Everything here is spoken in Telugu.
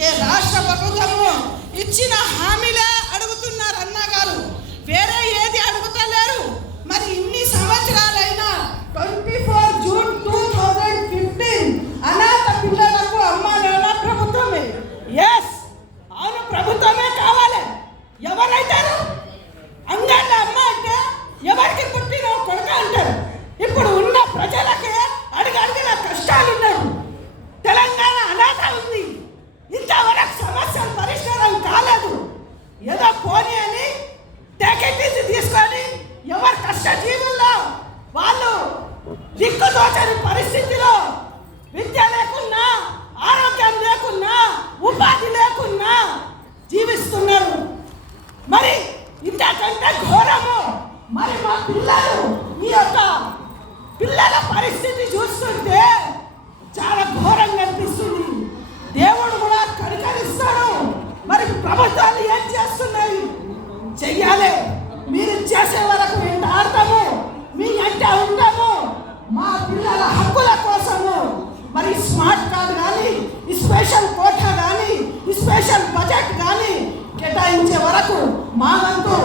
రాష్ట్ర ప్రభుత్వము ఇచ్చిన హామీలే అడుగుతున్నారు అన్నగారు, వేరే ఏది అడుగుతలేరు. మరి ఇన్ని సంవత్సరాలైనా 24 జూన్ 2015 అనాథ పిల్లలకు అమ్మా నాన్న ప్రభుత్వమే. ఎస్, అవును, ప్రభుత్వమే కావాలి. ఎవరైతారు? అంగళ్ళ అమ్మ అంటే ఎవరికి పుట్టిన కొడుక అంటారు. ఇప్పుడు ఉన్న ప్రజలకే అడిగడిగిన కష్టాలు ఉన్నారు. తెలంగాణ అనాథ ఉంది, ఇంతవరకు సమస్యలు పరిష్కారం కాలేదు. ఏదో పోనీ అని టికెట్ తీసుకొని ఎవరు కష్టజీవుల్లో వాళ్ళు దిక్కుదోచని పరిస్థితిలో విద్య లేకున్నా, ఆరోగ్యం లేకున్నా, ఉపాధి లేకున్నా జీవిస్తున్నారు. మరి ఇంతకంటే ఘోరము. మరి మా పిల్లలు, ఈ యొక్క పిల్లల పరిస్థితి చూస్తుంటే చాలా ఘోరంగా అనిపిస్తుంది. దేవుడు కూడా కనికరిస్తాడు. మరి ప్రభుత్వాలు ఏం చేస్తున్నాయి? చెయ్యాలి. మీరు చేసే వరకు మేము ఆడతాము, మీ అంటే ఉంటాము. మా పిల్లల హక్కుల కోసము మరి స్మార్ట్ కార్డు కానీ, స్పెషల్ కోటా కానీ, స్పెషల్ బడ్జెట్ కానీ కేటాయించే వరకు మా వంతు